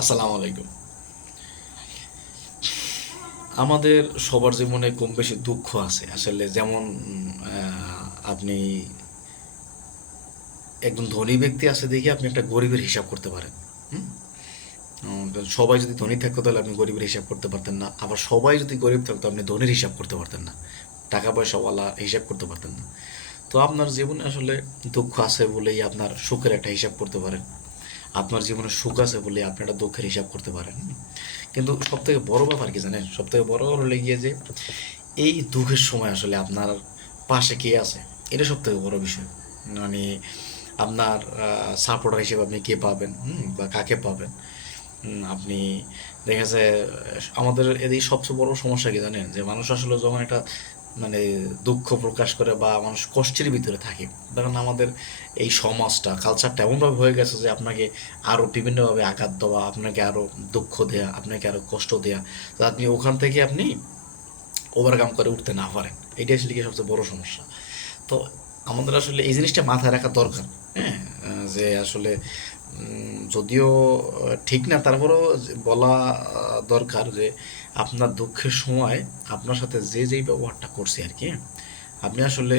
আসসালামু আলাইকুম। আমাদের সবার জীবনে কম বেশি দুঃখ আছে আসলে। যেমন আপনি একজন ধনী ব্যক্তি আছে দেখে আপনি একটা গরিবের হিসাব করতে পারেন। হুম? সবাই যদি ধনী থাকতো তাহলে আপনি গরিবের হিসাব করতে পারতেন না, আবার সবাই যদি গরিব থাকতো আপনি ধনীর হিসাব করতে পারতেন না, টাকা পয়সাওয়ালা হিসাব করতে পারতেন না। তো আপনার জীবনে আসলে দুঃখ আছে বলেই আপনার সুখের একটা হিসাব করতে পারেন, আপনার জীবনে সুখ আছে বলে আপনি একটা দুঃখের হিসাব করতে পারেন। কিন্তু সব থেকে বড় ব্যাপার কি জানেন? সব থেকে বড় হলে গিয়ে যে এই দুঃখের সময় আসলে আপনার পাশে কে আছে, এটা সব থেকে বড় বিষয়। মানে আপনার সাপোর্টার হিসেবে আপনি কে পাবেন, বা কাকে পাবেন। আপনি দেখা যায় আমাদের এদিকে সবচেয়ে বড় সমস্যা কি জানেন? যে মানুষ আসলে যখন একটা মানে দুঃখ প্রকাশ করে বা মানুষ কষ্টের ভিতরে থাকে, তখন আমাদের এই সমাজটা কালচারটা এমনভাবে হয়ে গেছে যে আপনাকে আরও বিভিন্নভাবে আঘাত দেওয়া, আপনাকে আরও দুঃখ দেয়া, আপনাকে আরও কষ্ট দেয়া, তো আপনি ওখান থেকে আপনি ওভারকাম করে উঠতে না পারেন। এটাই আসলে কি সবচেয়ে বড় সমস্যা। তো আমাদের আসলে এই জিনিসটা মাথায় রাখা দরকার। হ্যাঁ, যে আসলে যদিও ঠিক না, তারপরেও বলা দরকার যে আপনার দুঃখের সময় আপনার সাথে যে যেই ব্যবহারটা করছে আর কি, আপনি আসলে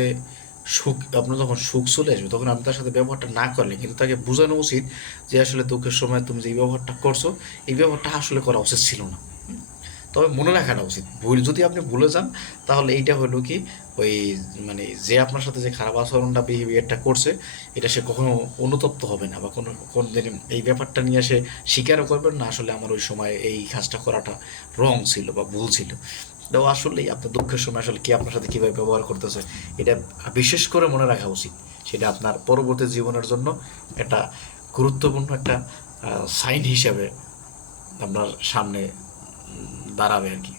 সুখ, আপনার যখন সুখ চলে আসবে তখন আপনি তার সাথে ব্যবহারটা না করলে কিন্তু তাকে বোঝানো উচিত যে আসলে দুঃখের সময় তুমি যে ব্যবহারটা করছো এই ব্যবহারটা আসলে করা উচিত ছিল না। তবে মনে রাখাটা উচিত, ভুল যদি আপনি ভুলে যান তাহলে এইটা হলো কি, ওই মানে যে আপনার সাথে যে খারাপ আচরণটা বিহেভিয়ারটা করছে এটা সে কখনো অনুতপ্ত হবে না, বা কোনো দিন এই ব্যাপারটা নিয়ে সে স্বীকারও করবেন না আসলে আমার ওই সময় এই কাজটা করাটা রং ছিল বা ভুল ছিল। তো আসলেই আপনার দুঃখের সময় আসলে কে আপনার সাথে কীভাবে ব্যবহার করতেছে এটা বিশেষ করে মনে রাখা উচিত। সেটা আপনার পরবর্তী জীবনের জন্য একটা গুরুত্বপূর্ণ একটা সাইন হিসাবে আপনার সামনে দাঁড়াবে আর কি।